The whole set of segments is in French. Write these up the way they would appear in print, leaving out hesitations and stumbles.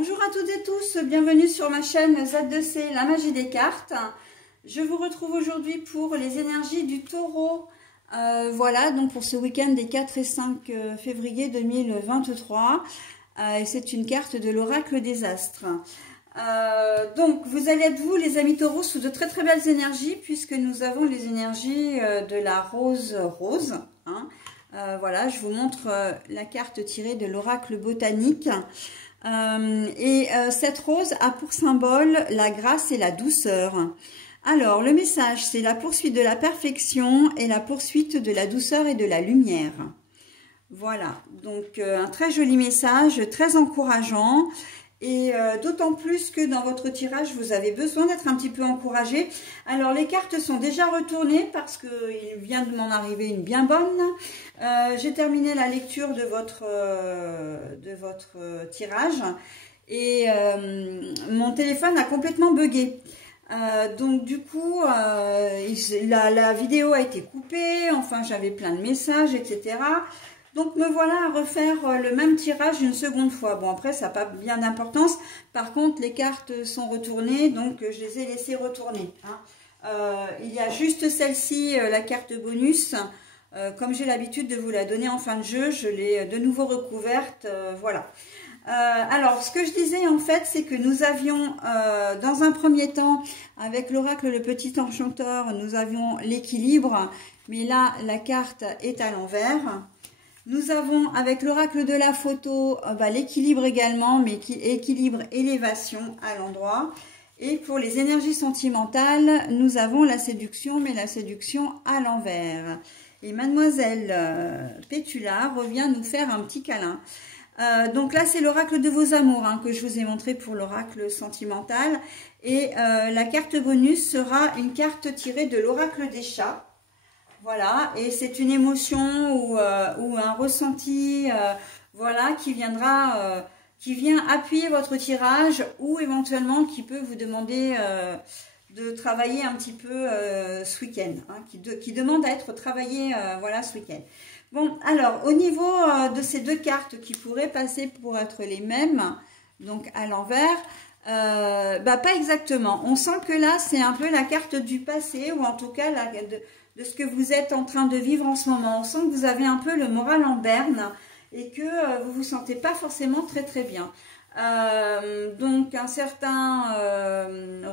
Bonjour à toutes et tous, bienvenue sur ma chaîne Z2C, la magie des cartes. Je vous retrouve aujourd'hui pour les énergies du taureau. Voilà, donc pour ce week-end des 4 et 5 février 2023. Et c'est une carte de l'oracle des astres. Donc vous allez être, vous les amis taureaux, sous de très très belles énergies, puisque nous avons les énergies de la rose rose. Voilà, je vous montre la carte tirée de l'oracle botanique. Cette rose a pour symbole la grâce et la douceur. Alors, le message, c'est la poursuite de la perfection et la poursuite de la douceur et de la lumière. Voilà, donc un très joli message, très encourageant. Et d'autant plus que dans votre tirage, vous avez besoin d'être un petit peu encouragé. Alors, les cartes sont déjà retournées parce qu'il vient de m'en arriver une bien bonne. J'ai terminé la lecture de votre tirage et mon téléphone a complètement bugué. Donc du coup, la vidéo a été coupée, enfin j'avais plein de messages, etc. Donc me voilà à refaire le même tirage une seconde fois. Bon, après ça n'a pas bien d'importance. Par contre, les cartes sont retournées, donc je les ai laissées retourner. Il y a juste celle-ci, la carte bonus. Comme j'ai l'habitude de vous la donner en fin de jeu, je l'ai de nouveau recouverte. Voilà. Alors, ce que je disais en fait, c'est que nous avions, dans un premier temps, avec l'oracle le petit enchanteur, nous avions l'équilibre. Mais là, la carte est à l'envers. Nous avons avec l'oracle de la photo l'équilibre également, mais équilibre élévation à l'endroit. Et pour les énergies sentimentales, nous avons la séduction, mais la séduction à l'envers. Et mademoiselle Pétula revient nous faire un petit câlin. Donc là, c'est l'oracle de vos amours que je vous ai montré pour l'oracle sentimental. Et la carte bonus sera une carte tirée de l'oracle des chats. Voilà, et c'est une émotion ou un ressenti, voilà, qui vient appuyer votre tirage ou éventuellement qui peut vous demander de travailler un petit peu ce week-end, qui demande à être travaillé, voilà, ce week-end. Bon, alors, au niveau de ces deux cartes qui pourraient passer pour être les mêmes, donc à l'envers, pas exactement. On sent que là, c'est un peu la carte du passé ou en tout cas de ce que vous êtes en train de vivre en ce moment. On sent que vous avez un peu le moral en berne et que vous vous sentez pas forcément très très bien. Donc un certain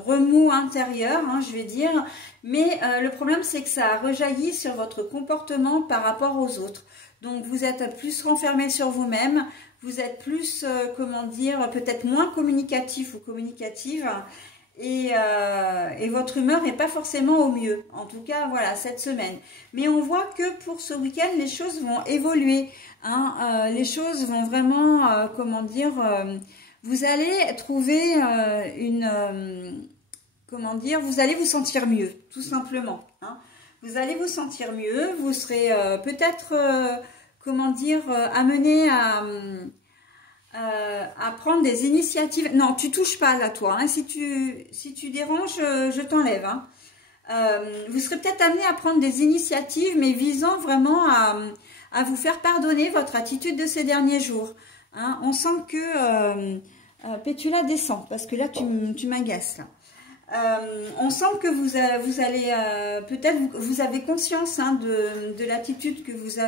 remous intérieur, je vais dire, mais le problème c'est que ça rejaillit sur votre comportement par rapport aux autres. Donc vous êtes plus renfermé sur vous-même, vous êtes plus, comment dire, peut-être moins communicatif ou communicative. Et votre humeur n'est pas forcément au mieux, en tout cas voilà cette semaine. Mais on voit que pour ce week-end les choses vont évoluer, les choses vont vraiment, comment dire, vous allez trouver comment dire, vous allez vous sentir mieux, tout simplement. Vous allez vous sentir mieux, vous serez peut-être, comment dire, amené à prendre des initiatives. Non, tu touches pas là, toi. Si tu déranges, je t'enlève. Vous serez peut-être amené à prendre des initiatives, mais visant vraiment à vous faire pardonner votre attitude de ces derniers jours. On sent que Pétula descend, parce que là, tu m'agaces. On sent que vous allez peut-être vous avez conscience de l'attitude que vous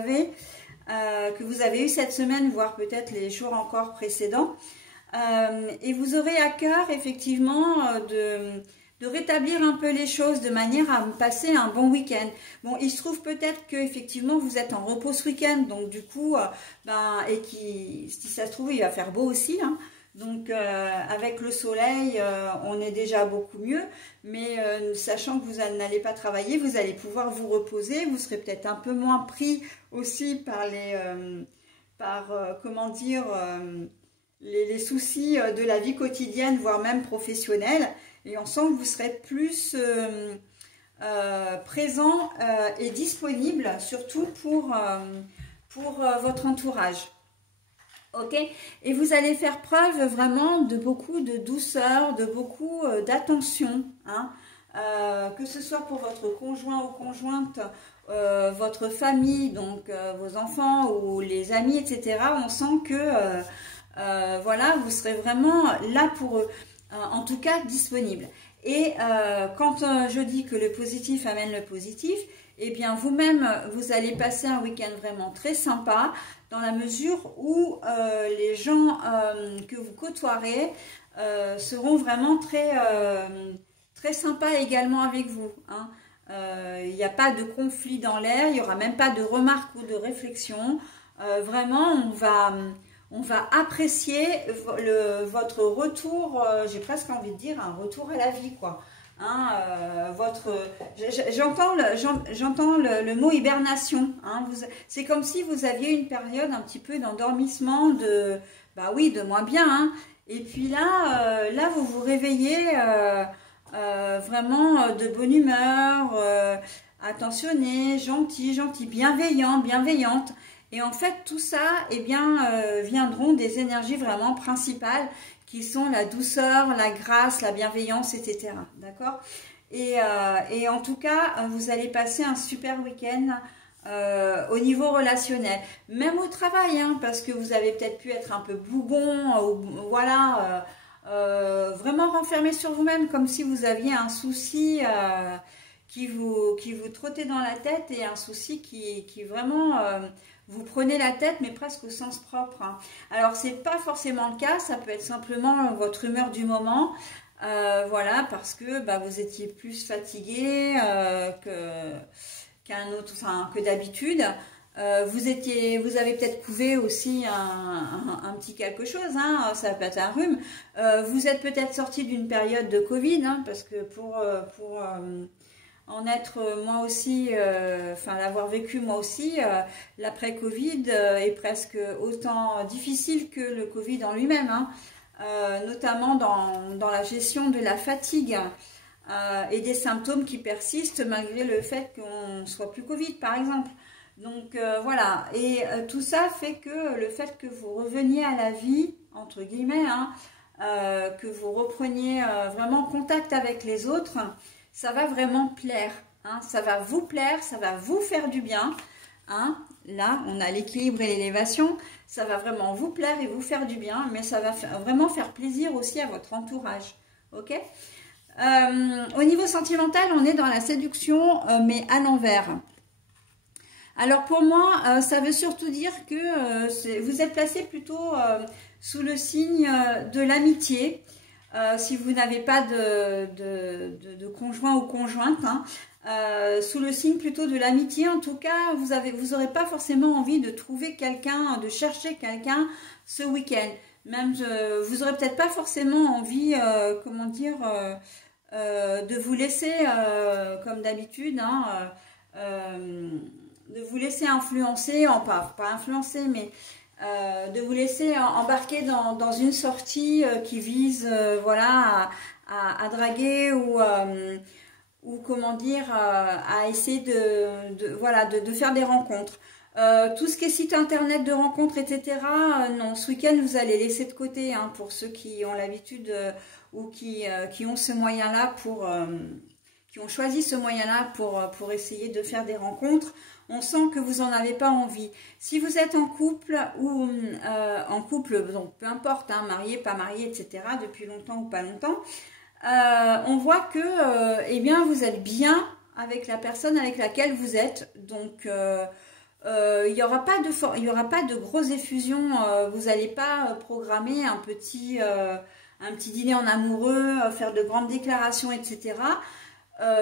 avez eu cette semaine, voire peut-être les jours encore précédents. Et vous aurez à cœur, effectivement, de rétablir un peu les choses de manière à passer un bon week-end. Bon, il se trouve peut-être que effectivement vous êtes en repos ce week-end, donc du coup, si ça se trouve, il va faire beau aussi, Donc, avec le soleil, on est déjà beaucoup mieux, mais sachant que vous n'allez pas travailler, vous allez pouvoir vous reposer, vous serez peut-être un peu moins pris aussi par comment dire, les soucis de la vie quotidienne, voire même professionnelle, et on sent que vous serez plus présent et disponible, surtout pour votre entourage. Ok, et vous allez faire preuve vraiment de beaucoup de douceur, de beaucoup d'attention, que ce soit pour votre conjoint ou conjointe, votre famille, donc vos enfants ou les amis, etc. On sent que voilà, vous serez vraiment là pour eux, en tout cas disponible. Et quand je dis que le positif amène le positif, eh bien vous-même, vous allez passer un week-end vraiment très sympa, dans la mesure où les gens que vous côtoierez seront vraiment très sympas également avec vous, hein. Il n'y a pas de conflit dans l'air, il n'y aura même pas de remarques ou de réflexions. Vraiment, on va apprécier votre retour, j'ai presque envie de dire un retour à la vie, quoi. Hein, j'entends le mot hibernation. Hein, c'est comme si vous aviez une période un petit peu d'endormissement, bah oui, de moins bien. Hein. Et puis là, vous vous réveillez vraiment de bonne humeur, attentionné, gentil, bienveillante. Et en fait, tout ça, eh bien, viendront des énergies vraiment principales qui sont la douceur, la grâce, la bienveillance, etc. D'accord ? Et en tout cas, vous allez passer un super week-end au niveau relationnel. Même au travail, hein, parce que vous avez peut-être pu être un peu bougon, voilà, vraiment renfermé sur vous-même, comme si vous aviez un souci qui vous trottait dans la tête et un souci qui vraiment... vous prenez la tête, mais presque au sens propre. Hein. Alors, c'est pas forcément le cas, ça peut être simplement votre humeur du moment, voilà, parce que bah, vous étiez plus fatigué qu'un autre, enfin, que d'habitude. Vous avez peut-être couvé aussi un petit quelque chose, hein, ça peut être un rhume. Vous êtes peut-être sorti d'une période de Covid, hein, parce que pour en être moi aussi, enfin l'avoir vécu moi aussi, l'après-Covid est presque autant difficile que le Covid en lui-même, hein, notamment dans la gestion de la fatigue et des symptômes qui persistent malgré le fait qu'on ne soit plus Covid par exemple. Donc voilà, et tout ça fait que le fait que vous reveniez à la vie, entre guillemets, hein, que vous repreniez vraiment contact avec les autres, ça va vraiment plaire, hein, ça va vous plaire, ça va vous faire du bien. Hein. Là, on a l'équilibre et l'élévation, ça va vraiment vous plaire et vous faire du bien, mais ça va vraiment faire plaisir aussi à votre entourage. Ok ? Au niveau sentimental, on est dans la séduction, mais à l'envers. Alors pour moi, ça veut surtout dire que vous êtes placé plutôt sous le signe de l'amitié. Si vous n'avez pas de conjoint ou conjointe, hein, sous le signe plutôt de l'amitié, en tout cas, vous n'aurez pas forcément envie de trouver quelqu'un, de chercher quelqu'un ce week-end. Même, vous n'aurez peut-être pas forcément envie, comment dire, de vous laisser, comme d'habitude, hein, de vous laisser influencer, pas influencer, mais... de vous laisser embarquer dans une sortie qui vise voilà, à draguer ou comment dire, à essayer voilà, de faire des rencontres. Tout ce qui est site internet de rencontres, etc., non, ce week-end, vous allez laisser de côté, hein, pour ceux qui ont l'habitude ou qui ont ce moyen-là qui ont choisi ce moyen-là pour essayer de faire des rencontres. On sent que vous n'en avez pas envie. Si vous êtes en couple ou en couple, donc peu importe, hein, marié, pas marié, etc., depuis longtemps ou pas longtemps, on voit que eh bien, vous êtes bien avec la personne avec laquelle vous êtes. Donc, il n'y aura pas de grosses effusions. Vous n'allez pas programmer un petit dîner en amoureux, faire de grandes déclarations, etc.,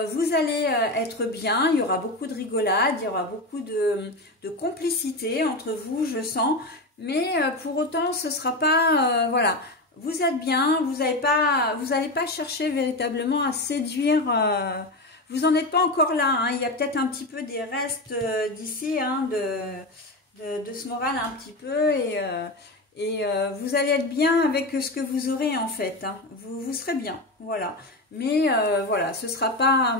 vous allez être bien, il y aura beaucoup de rigolade, il y aura beaucoup de complicité entre vous, je sens, mais pour autant, ce ne sera pas, voilà, vous êtes bien, vous n'allez pas chercher véritablement à séduire, vous n'en êtes pas encore là, hein, il y a peut-être un petit peu des restes d'ici, hein, de ce moral un petit peu, et vous allez être bien avec ce que vous aurez en fait, hein. Vous serez bien, voilà. Mais voilà, ce sera pas...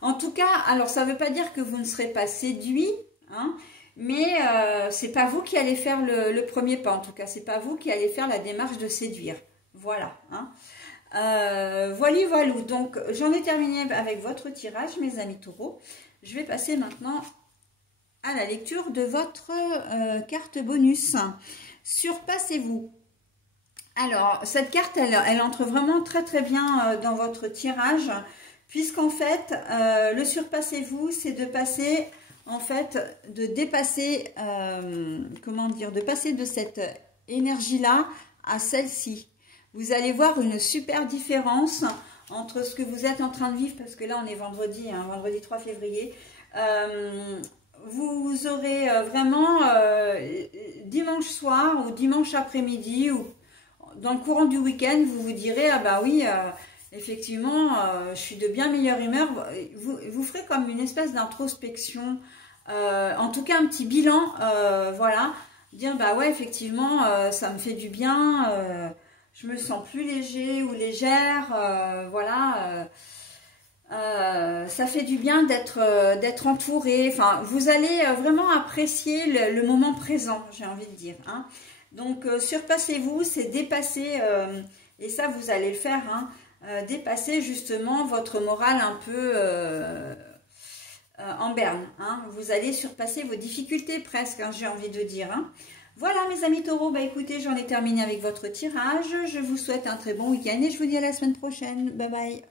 en tout cas, alors ça ne veut pas dire que vous ne serez pas séduit, hein, mais c'est pas vous qui allez faire le premier pas, en tout cas, c'est pas vous qui allez faire la démarche de séduire. Voilà. Hein. Voilà. Donc, j'en ai terminé avec votre tirage, mes amis taureaux. Je vais passer maintenant à la lecture de votre carte bonus. Surpassez-vous. Alors, cette carte, elle entre vraiment très très bien dans votre tirage, puisqu'en fait, le surpassez-vous, c'est de passer, en fait, de dépasser, comment dire, de passer de cette énergie-là à celle-ci. Vous allez voir une super différence entre ce que vous êtes en train de vivre, parce que là, on est vendredi, hein, vendredi 3 février. Vous aurez vraiment dimanche soir ou dimanche après-midi ou dans le courant du week-end, vous vous direz, ah bah oui, effectivement, je suis de bien meilleure humeur. Vous ferez comme une espèce d'introspection, en tout cas un petit bilan, voilà, dire, bah ouais, effectivement, ça me fait du bien, je me sens plus léger ou légère, voilà, ça fait du bien d'être entouré. Enfin, vous allez vraiment apprécier le moment présent, j'ai envie de dire, hein. Donc, surpassez-vous, c'est dépasser, et ça, vous allez le faire, hein, dépasser justement votre morale un peu en berne. Hein. Vous allez surpasser vos difficultés presque, hein, j'ai envie de dire. Hein. Voilà, mes amis taureaux, bah écoutez, j'en ai terminé avec votre tirage. Je vous souhaite un très bon week-end et je vous dis à la semaine prochaine. Bye bye.